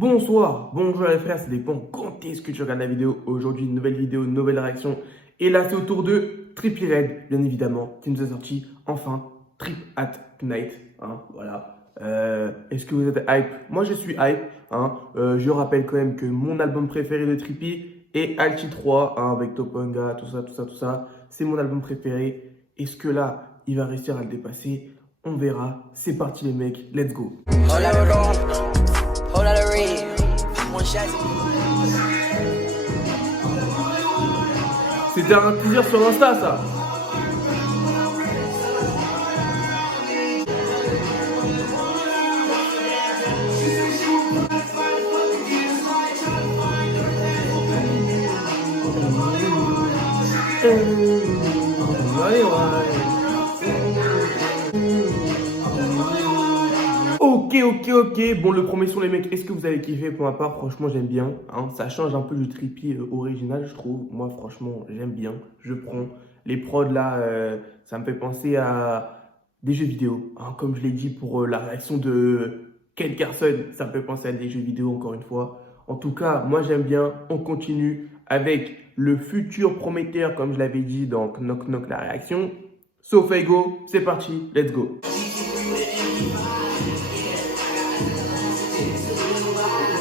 Bonsoir, bonjour les frères, ça dépend quand est-ce que tu regardes la vidéo. Aujourd'hui, une nouvelle vidéo, une nouvelle réaction. Et là, c'est au tour de Trippie Redd, bien évidemment, qui nous a sorti enfin Trip at Night. Voilà. Est-ce que vous êtes hype? Moi, je suis hype. Je rappelle quand même que mon album préféré de Trippie est Alti 3, avec Topanga, tout ça, tout ça, tout ça. C'est mon album préféré. Est-ce que là, il va réussir à le dépasser? On verra. C'est parti les mecs, let's go. C'était un teaser sur Insta, ça. Ok. Bon, le premier son, les mecs, est-ce que vous avez kiffé? Pour ma part, franchement, j'aime bien. Ça change un peu du Trippie original, je trouve. Moi, franchement, j'aime bien. Je prends. Les prods, là, ça me fait penser à des jeux vidéo. Comme je l'ai dit pour la réaction de Ken Carson, ça me fait penser à des jeux vidéo, encore une fois. En tout cas, moi, j'aime bien. On continue avec le futur prometteur, comme je l'avais dit dans Knock Knock, la réaction. Sofego, c'est parti, let's go.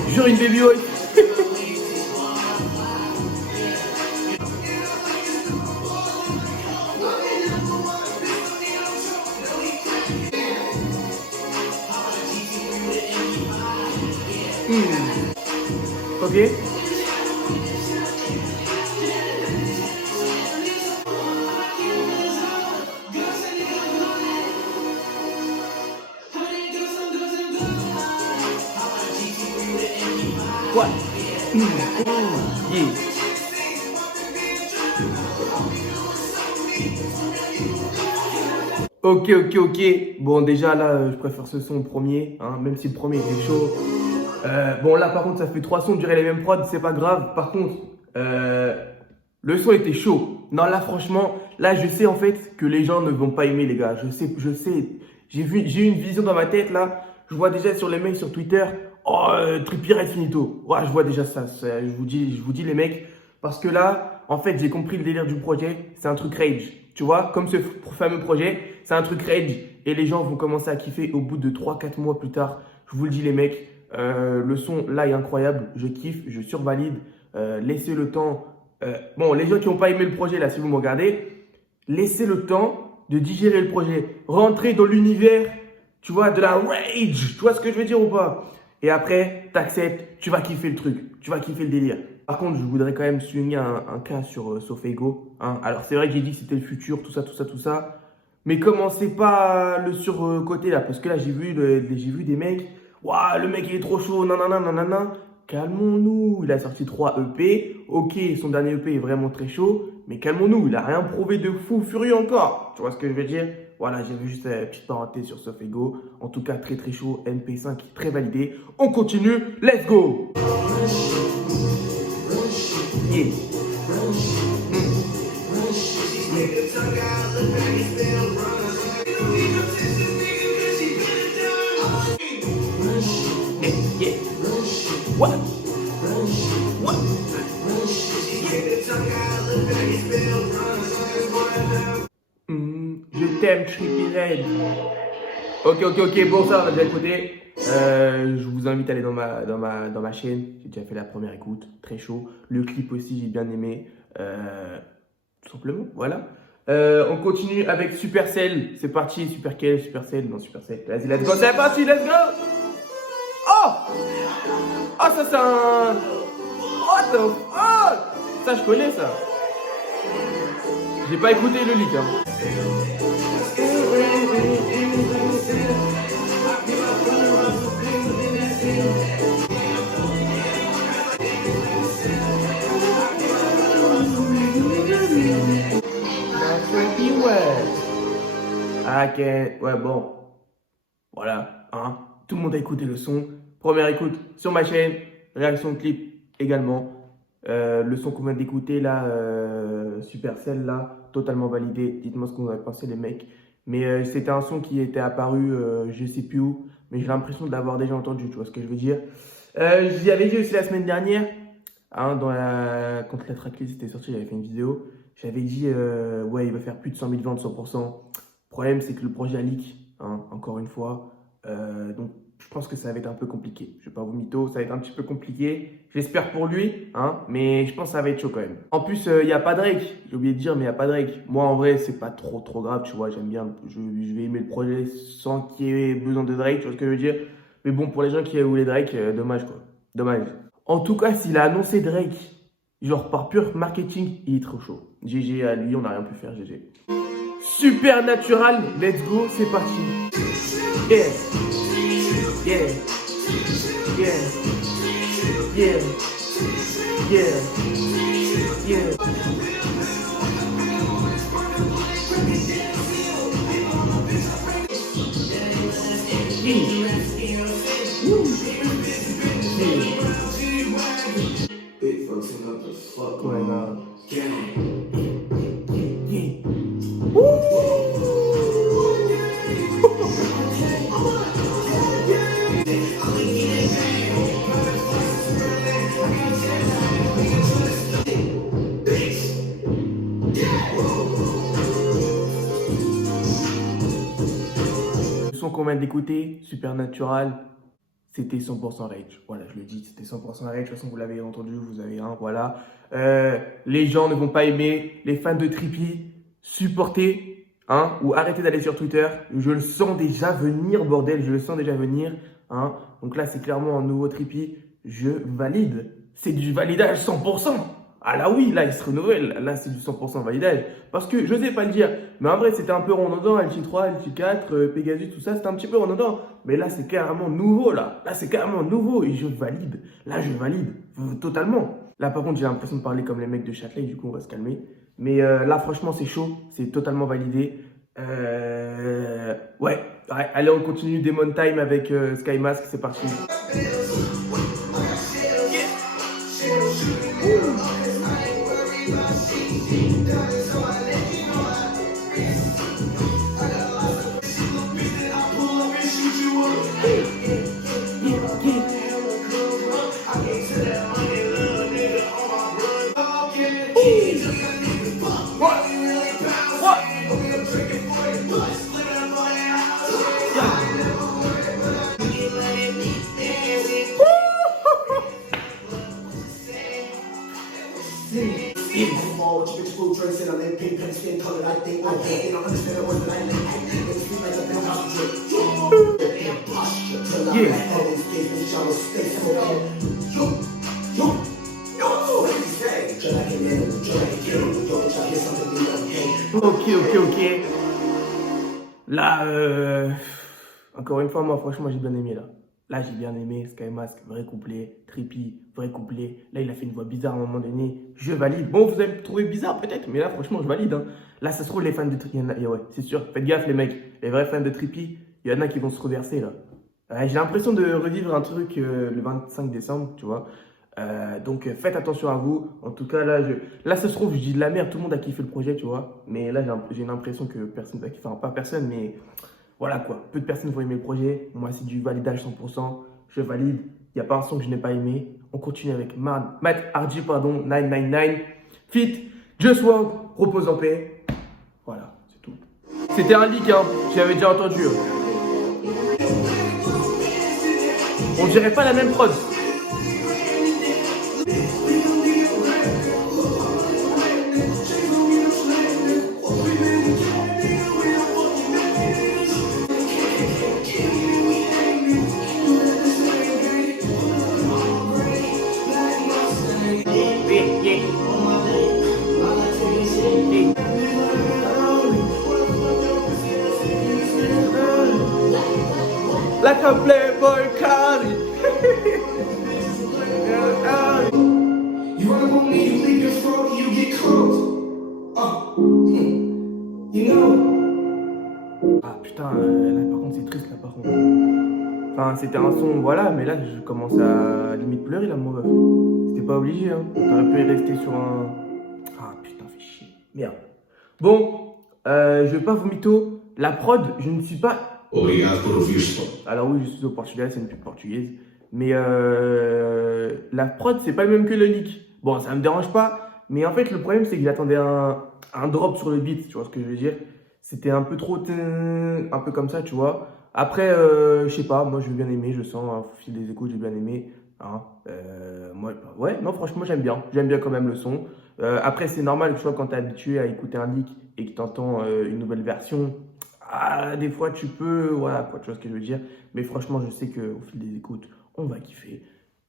Jure une baby oil. Ok. Quoi? Yeah. Ok. Bon, déjà là, je préfère ce son au premier, même si le premier était chaud. Bon, là, par contre, ça fait 3 sons, on dirait les mêmes prods, c'est pas grave. Par contre, le son était chaud. Non, là, franchement, là, je sais en fait que les gens ne vont pas aimer, les gars. Je sais. J'ai eu une vision dans ma tête, là. Je vois déjà sur les mails sur Twitter. Oh, Trippie Redd finito. Ouais, je vois déjà ça. Je vous dis, les mecs. Parce que là, en fait, j'ai compris le délire du projet. C'est un truc rage. Tu vois, comme ce fameux projet, c'est un truc rage. Et les gens vont commencer à kiffer au bout de 3-4 mois plus tard. Je vous le dis, les mecs. Le son, là, est incroyable. Je kiffe, je survalide. Laissez le temps. Bon, les gens qui n'ont pas aimé le projet, là, si vous me regardez, laissez le temps de digérer le projet. Rentrez dans l'univers, tu vois, de la rage. Tu vois ce que je veux dire ou pas? Et après, t'acceptes, tu vas kiffer le truc. Tu vas kiffer le délire. Par contre, je voudrais quand même souligner un cas sur Sofego. Alors, c'est vrai que j'ai dit que c'était le futur, tout ça. Mais commencez pas le surcoté là, parce que là, j'ai vu des mecs. Waouh, le mec, il est trop chaud, nanana. Calmons-nous, il a sorti 3 EP. Ok, son dernier EP est vraiment très chaud, mais calmons-nous, il a rien prouvé de fou furieux encore. Tu vois ce que je veux dire? Voilà, j'ai vu juste une petite parenthèse sur Sofego. En tout cas, très chaud, MP5 très validé. On continue, let's go! Yeah. Yeah. What? Je t'aime, Trippie Redd. Ok, bon, ça, on va déjà écouter. Je vous invite à aller dans ma chaîne. J'ai déjà fait la première écoute, très chaud. Le clip aussi, j'ai bien aimé. Tout simplement, voilà. On continue avec Supercell. C'est parti, Supercell, non, Supercell. Vas-y, let's go, c'est parti, let's go! Oh! Ah, ça, c'est un. What the fuck? Ça, je connais ça. J'ai pas écouté le leak, Ok, ouais, bon. Voilà, tout le monde a écouté le son. Première écoute sur ma chaîne, réaction de clip également. Le son qu'on vient d'écouter là, Supercell là, totalement validé. Dites-moi ce que vous en avez pensé les mecs. Mais c'était un son qui était apparu, je sais plus où, mais j'ai l'impression de l'avoir déjà entendu, tu vois ce que je veux dire. Je l'y avais dit aussi la semaine dernière, hein, quand la tracklist était sortie, j'avais fait une vidéo. J'avais dit, ouais, il va faire plus de 100 000 ventes, 100%. Le problème, c'est que le projet a leak, hein, encore une fois. Donc, je pense que ça va être un peu compliqué. Je vais pas vous mytho, ça va être un petit peu compliqué. J'espère pour lui, hein, mais je pense que ça va être chaud quand même. En plus, il n'y a pas Drake. J'ai oublié de dire, mais il n'y a pas Drake. Moi, en vrai, c'est pas trop grave, tu vois. J'aime bien, je vais aimer le projet sans qu'il y ait besoin de Drake, tu vois ce que je veux dire. Mais bon, pour les gens qui voulaient Drake, dommage quoi. Dommage. En tout cas, s'il a annoncé Drake, genre par pur marketing, il est trop chaud. GG à lui, on n'a rien pu faire, GG. Supernatural, let's go, c'est parti. Yeah, yeah, yeah, yeah, yeah, yeah. Ouais, là. Le son qu'on vient d'écouter, Supernatural, c'était 100% Rage. Voilà, je le dis, c'était 100% Rage. De toute façon, vous l'avez entendu, vous avez un, voilà. Les gens ne vont pas aimer. Les fans de Trippy, supportez, hein, ou arrêtez d'aller sur Twitter. Je le sens déjà venir, bordel, je le sens déjà venir, hein. Donc là, c'est clairement un nouveau Trippy. Je valide. C'est du validage 100%. Ah là oui, là il se renouvelle, là c'est du 100% validage. Parce que, je sais pas le dire, mais en vrai c'était un peu redondant, LT3, LT4, Pegasus, tout ça, c'était un petit peu redondant. Mais là c'est carrément nouveau là, c'est carrément nouveau et je valide. Là je valide, totalement. Là par contre j'ai l'impression de parler comme les mecs de Châtelet, du coup on va se calmer. Mais là franchement c'est chaud, c'est totalement validé. Ouais, allez on continue Demon Time avec Sky Mask, c'est parti. Ok. Là, encore une fois, moi, franchement, j'ai bien aimé, là. Là, j'ai bien aimé Sky Mask, vrai couplet, Trippy, vrai couplet. Là, il a fait une voix bizarre à un moment donné. Je valide. Bon, vous allez me trouver bizarre peut-être, mais là, franchement, je valide, hein. Là, ça se trouve, les fans de Trippy, ouais, c'est sûr. Faites gaffe, les mecs. Les vrais fans de Trippy, il y en a qui vont se reverser, là. J'ai l'impression de revivre un truc le 25 décembre, tu vois. Donc faites attention à vous. En tout cas, là, ça se trouve, je dis de la merde, tout le monde a kiffé le projet, tu vois. Mais là, j'ai l'impression que personne va kiffer. Enfin, pas personne, mais voilà quoi. Peu de personnes vont aimer le projet. Moi, c'est du validage 100%. Je valide. Il n'y a pas un son que je n'ai pas aimé. On continue avec Matt Hardy, 999. Fit, Just World, repose en paix. Voilà, c'est tout. C'était un leak, hein. J'avais déjà entendu. On dirait pas la même prod. Like a playboy Cardi. You ever want me to leave your phone, you get caught. You know. Ah putain, là par contre c'est triste là par contre. Enfin c'était un son, voilà, mais là je commence à limite pleurer là mon ref. C'était pas obligé, hein. T'aurais pu rester sur un... Ah putain, fais chier. Merde. Bon, je vais pas vous mytho. La prod, je ne suis pas... Obrigado por ouvir. Alors oui, je suis au Portugal, c'est une pub portugaise. Mais la prod, c'est pas le même que le leak. Bon, ça me dérange pas, mais en fait, le problème, c'est que j'attendais un drop sur le beat, tu vois ce que je veux dire? C'était un peu trop, un peu comme ça, tu vois. Après, je sais pas, moi, j'ai bien aimé, je sens, hein, au fil des échos, j'ai bien aimé. Hein. Moi, ouais, non, franchement, j'aime bien quand même le son. Après, c'est normal, tu vois, quand tu es habitué à écouter un leak et que tu entends une nouvelle version, ah, des fois, tu peux, voilà, quoi, tu vois ce que je veux dire. Mais franchement, je sais qu'au fil des écoutes, on va kiffer.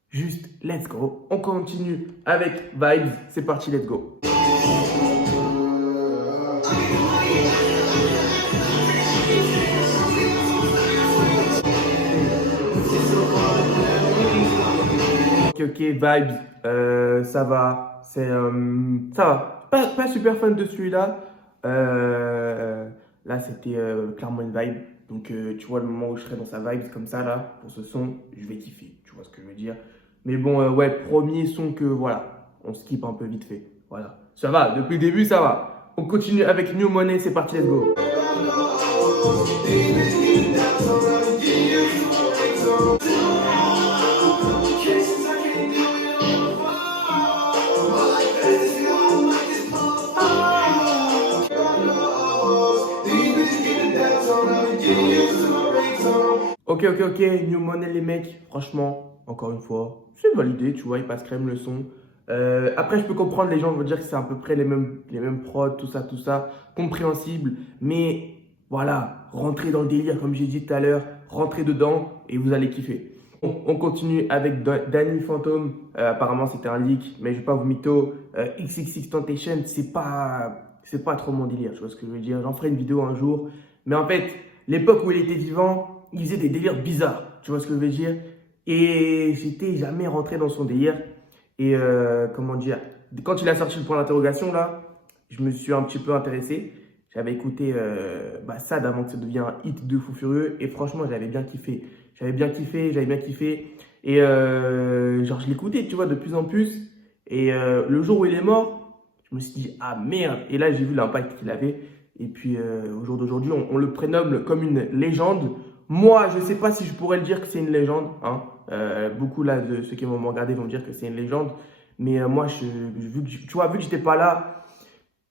Juste, let's go. On continue avec Vibes. C'est parti, let's go. Ok, ok, Vibes. Ça va. Ça va. Pas super fan de celui-là. Là, c'était clairement une vibe. Donc, tu vois, le moment où je serai dans sa vibe comme ça, là, pour ce son, je vais kiffer. Tu vois ce que je veux dire. Mais bon, ouais, premier son que, voilà, on skip un peu vite fait. Voilà. Ça va, depuis le début, ça va. On continue avec New Money, c'est parti, let's go. Ok, ok, ok, New Money les mecs, franchement, encore une fois, c'est validé, tu vois, il passe crème le son. Après, je peux comprendre, les gens vont dire que c'est à peu près les mêmes prods, tout ça, compréhensible. Mais voilà, rentrez dans le délire, comme j'ai dit tout à l'heure, rentrez dedans et vous allez kiffer. On continue avec Danny Phantom. Apparemment, c'était un leak, mais je vais pas vous mytho. XXX Temptation, c'est pas trop mon délire, tu vois ce que je veux dire. J'en ferai une vidéo un jour. Mais en fait, l'époque où il était vivant, il faisait des délires bizarres, tu vois ce que je veux dire. Et j'étais jamais rentré dans son délire. Et comment dire, quand il a sorti le point d'interrogation, là, je me suis un petit peu intéressé. J'avais écouté Sad avant que ça devienne un hit de fou furieux. Et franchement, j'avais bien kiffé. J'avais bien kiffé. Et genre, je l'écoutais, tu vois, de plus en plus. Et le jour où il est mort, je me suis dit, ah merde. Et là, j'ai vu l'impact qu'il avait. Et puis, au jour d'aujourd'hui, on le prénomme comme une légende. Moi, je ne sais pas si je pourrais le dire que c'est une légende. Hein. Beaucoup là, de ceux qui vont me regarder vont dire que c'est une légende. Mais moi, tu vois, vu que j'étais pas là,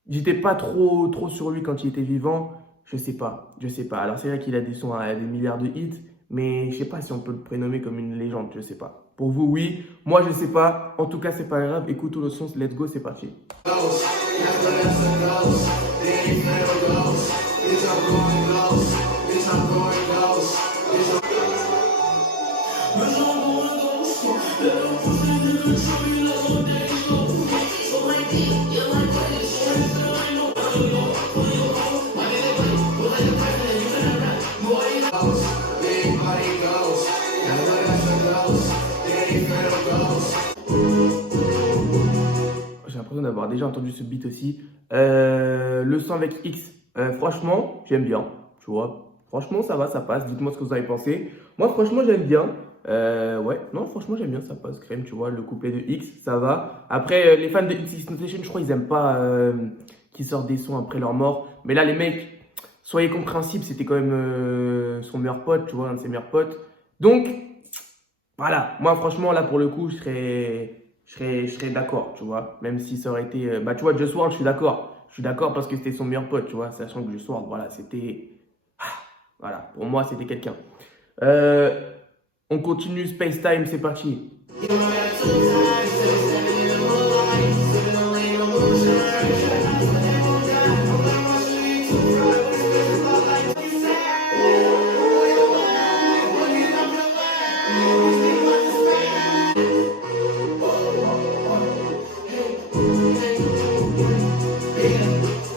j'étais pas trop sur lui quand il était vivant. Je sais pas, je sais pas. Alors, c'est vrai qu'il a des sons à des milliards de hits. Mais je sais pas si on peut le prénommer comme une légende, je sais pas. Pour vous, oui. Moi, je sais pas. En tout cas, c'est pas grave. Écoutons le son. Let's go, c'est parti. J'ai l'impression d'avoir déjà entendu ce beat aussi. Le son avec X, franchement, j'aime bien. Tu vois, franchement, ça va, ça passe. Dites-moi ce que vous avez pensé. Moi, franchement, j'aime bien. Ouais, non, franchement, j'aime bien, ça passe crème. Tu vois, le couplet de X, ça va. Après, les fans de XXXTentacion, je crois, ils aiment pas qu'ils sortent des sons après leur mort. Mais là, les mecs, soyez compréhensibles, c'était quand même son meilleur pote, tu vois, un de ses meilleurs potes. Donc, voilà, moi franchement là pour le coup je serais d'accord, tu vois, même si ça aurait été, bah tu vois, Just World, je suis d'accord parce que c'était son meilleur pote, tu vois, sachant que Just World, voilà, c'était, ah, voilà, pour moi c'était quelqu'un. Euh, on continue, Space Time, c'est parti.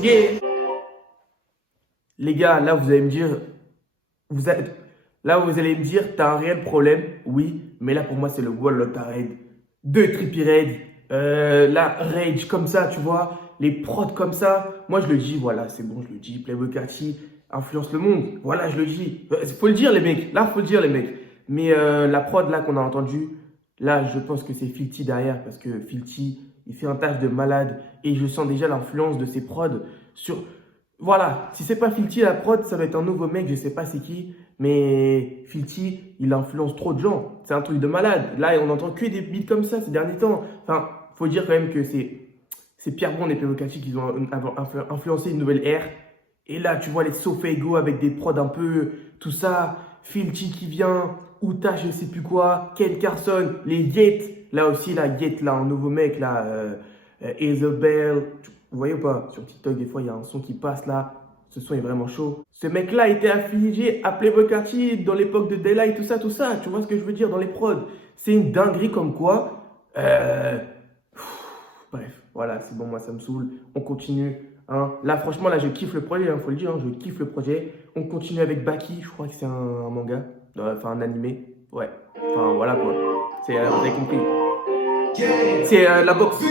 Yeah. Les gars, là vous allez me dire, vous êtes, là vous allez me dire, t'as un réel problème, oui, mais là pour moi c'est le Wall Lotta Raid, deux Trippie Raid, la Rage comme ça, tu vois, les prods comme ça, moi je le dis, voilà, c'est bon, je le dis, Playboi Carti influence le monde, voilà, je le dis, faut le dire les mecs, là faut le dire les mecs, mais la prod là qu'on a entendue, là je pense que c'est Filthy derrière, parce que Filthy, il fait un taf de malade, et je sens déjà l'influence de ses prods sur... Voilà, si c'est pas Filthy la prod, ça va être un nouveau mec, je sais pas c'est qui. mais Filthy, il influence trop de gens. C'est un truc de malade. Là, on n'entend que des beats comme ça ces derniers temps. Enfin, faut dire quand même que c'est Pierre Bond et Playboi Carti qui ont influencé une nouvelle ère. Et là, tu vois les Sofego avec des prods un peu, tout ça. Filthy qui vient, Outa, je sais plus quoi, Ken Carson, les Gates. Là aussi, là, Gates, là, un nouveau mec, là, Isabelle. Vous voyez ou pas? Sur TikTok, des fois, il y a un son qui passe là. Ce son est vraiment chaud. Ce mec-là était affilié à Playboi Carti dans l'époque de Daylight, tout ça, tout ça. Tu vois ce que je veux dire dans les prods? C'est une dinguerie comme quoi. Bref, voilà, c'est bon, moi ça me saoule. On continue. Hein. Là, franchement, là, je kiffe le projet, hein, faut le dire. Hein, je kiffe le projet. On continue avec Baki, je crois que c'est un manga. Enfin, un animé. Ouais. Enfin, voilà quoi. C'est, vous avez compris. C'est la boxe.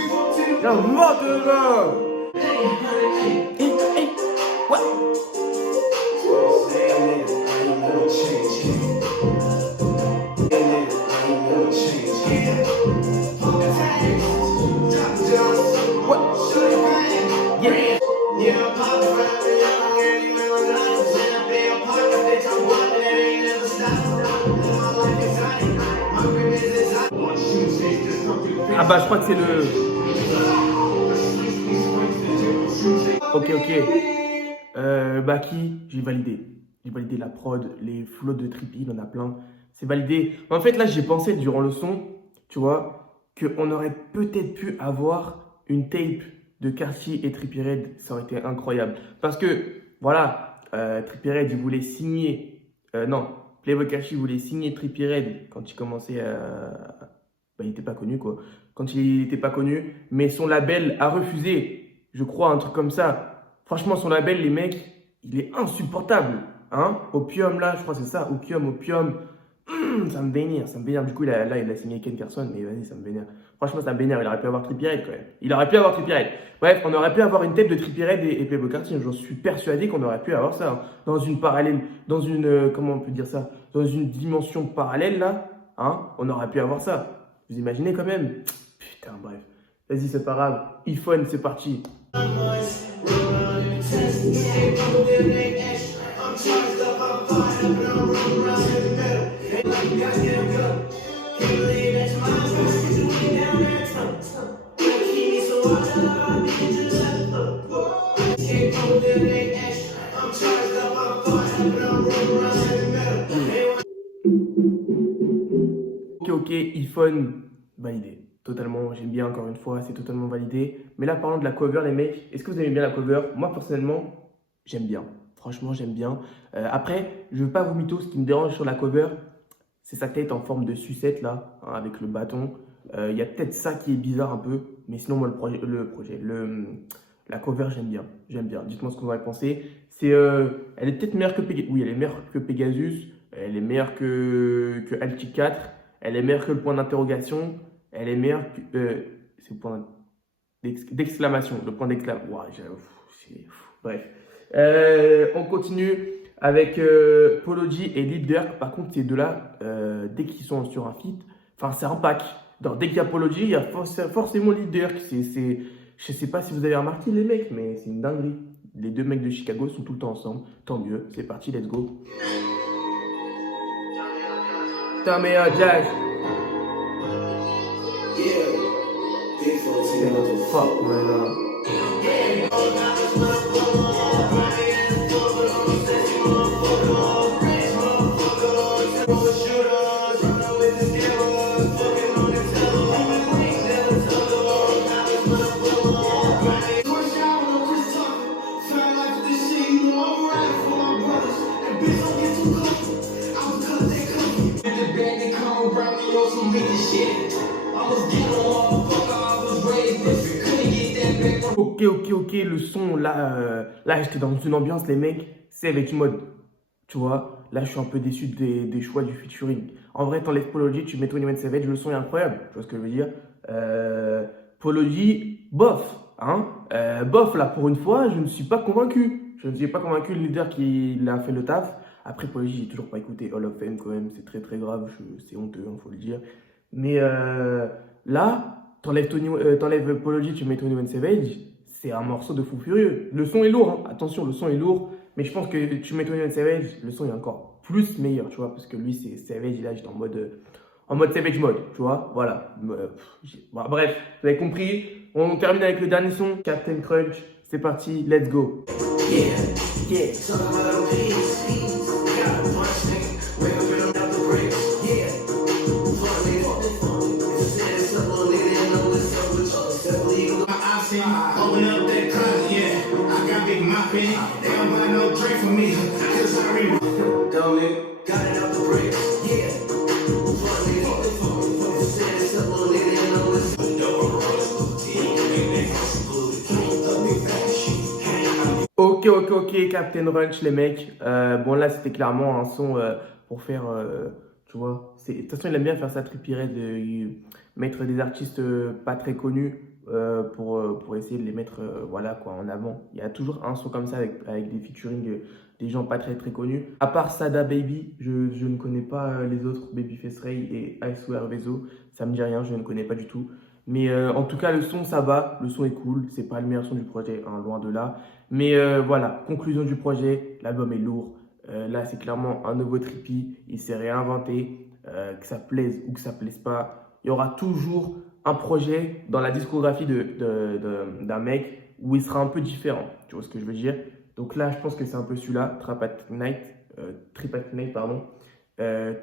La mort de là. Ouais. Ah bah je crois que c'est le... Ok. Baki, j'ai validé. J'ai validé la prod, les flots de Trippy, il en a plein. C'est validé. En fait là j'ai pensé durant le son, tu vois, qu'on aurait peut-être pu avoir une tape de Carti et Trippie Redd. Ça aurait été incroyable. Parce que, voilà, Trippie Redd il voulait signer... non, Playboi Carti voulait signer Trippie Redd quand il commençait à... Bah, il n'était pas connu, quoi. Quand il n'était pas connu, mais son label a refusé, je crois, un truc comme ça. Franchement, son label, les mecs, il est insupportable. Hein? Opium, là, je crois que c'est ça. Opium. Ça me vénère, ça me vénère. Du coup, il a signé Ken Carson, mais vas-y, ça me vénère. Franchement, ça me vénère. Il aurait pu avoir Trippie Redd, quand même. Il aurait pu avoir Trippie Redd. Bref, on aurait pu avoir une tête de Trippie Redd et Playboi Carti. J'en suis persuadé qu'on aurait pu avoir ça. Hein. Dans une parallèle, dans une, comment on peut dire ça? Dans une dimension parallèle, là, hein, on aurait pu avoir ça. Vous imaginez quand même? Putain, bref. Vas-y, c'est pas grave. iPhone, c'est parti. Ok, iPhone, validé. Totalement, j'aime bien encore une fois, c'est totalement validé. Mais là, parlons de la cover, les mecs. Est-ce que vous aimez bien la cover? Moi, personnellement, j'aime bien. Franchement, j'aime bien. Après, je veux pas vous mytho, ce qui me dérange sur la cover, c'est sa tête en forme de sucette, là, hein, avec le bâton. Il y a peut-être ça qui est bizarre un peu. Mais sinon, moi, la cover, j'aime bien. J'aime bien. Dites-moi ce que vous en avez pensé. Elle est peut-être meilleure que Pegasus. Oui, elle est meilleure que Pegasus. Elle est meilleure que Alti 4. Elle est meilleure que le point d'interrogation. Elle est meilleure que... c'est le point d'exclamation. Le point d'exclamation. Wow, bref. On continue avec Polo G et Lil Durk. Par contre, ces deux-là, dès qu'ils sont sur un feat, enfin, c'est un pack. Donc, dès qu'il y a Polo G, il y a forcément Lil Durk. Je sais pas si vous avez remarqué, les mecs, mais c'est une dinguerie. Les deux mecs de Chicago sont tout le temps ensemble. Tant mieux. C'est parti, let's go. T'as meilleur jazz. Fuck, man. Ok, le son, là j'étais dans une ambiance, les mecs, c'est avec mode, tu vois, là je suis un peu déçu des choix du featuring. En vrai, t'enlèves Polo G, tu mets 21 Savage, le son est incroyable, tu vois ce que je veux dire. Polo G, bof, hein, bof, là, pour une fois, je ne suis pas convaincu. Je ne suis pas convaincu, le leader qui a fait le taf. Après, Polo G, j'ai toujours pas écouté Hall of Fame quand même, c'est très grave, c'est honteux, hein, faut le dire. Mais là, t'enlèves Polo G, tu mets 21 Savage, c'est un morceau de fou furieux. Le son est lourd, hein. Attention, le son est lourd, mais je pense que tu mets 21 Savage, le son est encore plus meilleur, tu vois, parce que lui, c'est Savage, et là, j'étais en mode Savage mode, tu vois, voilà. Bon, bref, vous avez compris. On termine avec le dernier son, Captain Crunch. C'est parti, let's go. Yeah, yeah. Open up that closet, yeah. I got big mopping. They don't buy no drink for me. Cause I remember. Got it out the bricks, yeah. Ok, Captain Crunch, les mecs. Bon, là, c'était clairement un son pour faire, tu vois. De toute façon, il aime bien faire ça, Trippie Redd, de mettre des artistes pas très connus pour essayer de les mettre voilà, quoi, en avant. Il y a toujours un son comme ça avec des featuring des gens pas très très connus. À part Sada Baby, je ne connais pas les autres, Babyface Ray et I Swear Vezo. Ça me dit rien, je ne connais pas du tout. Mais en tout cas, le son, ça va. Le son est cool. C'est pas le meilleur son du projet, hein, loin de là. Mais voilà, conclusion du projet, l'album est lourd. Là, c'est clairement un nouveau Trippie. Il s'est réinventé. Que ça plaise ou que ça plaise pas, il y aura toujours un projet dans la discographie d'un mec où il sera un peu différent. Tu vois ce que je veux dire? Donc là, je pense que c'est un peu celui-là, Trip at Night, pardon.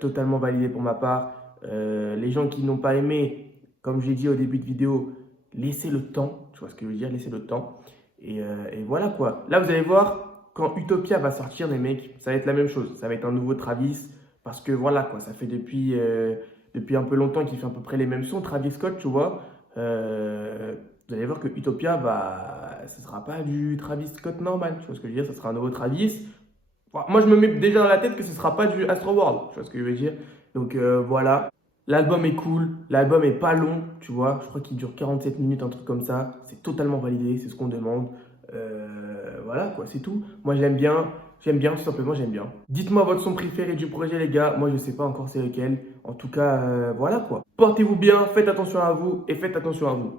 Totalement validé pour ma part. Les gens qui n'ont pas aimé, comme j'ai dit au début de vidéo, laissez le temps. Tu vois ce que je veux dire? Laissez le temps. Et voilà quoi. Là, vous allez voir, quand Utopia va sortir, les mecs, ça va être la même chose. Ça va être un nouveau Travis. Parce que voilà quoi, ça fait depuis un peu longtemps qu'il fait à peu près les mêmes sons. Travis Scott, tu vois. Vous allez voir que Utopia, bah, ce ne sera pas du Travis Scott normal. Tu vois ce que je veux dire? Ça sera un nouveau Travis. Moi, je me mets déjà dans la tête que ce ne sera pas du Astro World. Tu vois ce que je veux dire? Donc voilà. L'album est cool. L'album est pas long, tu vois. Je crois qu'il dure 47 minutes, un truc comme ça. C'est totalement validé. C'est ce qu'on demande. Voilà quoi, c'est tout. Moi, j'aime bien. J'aime bien, tout simplement, j'aime bien. Dites-moi votre son préféré du projet, les gars. Moi, je sais pas encore c'est lequel. En tout cas, voilà quoi. Portez-vous bien, faites attention à vous et faites attention à vous.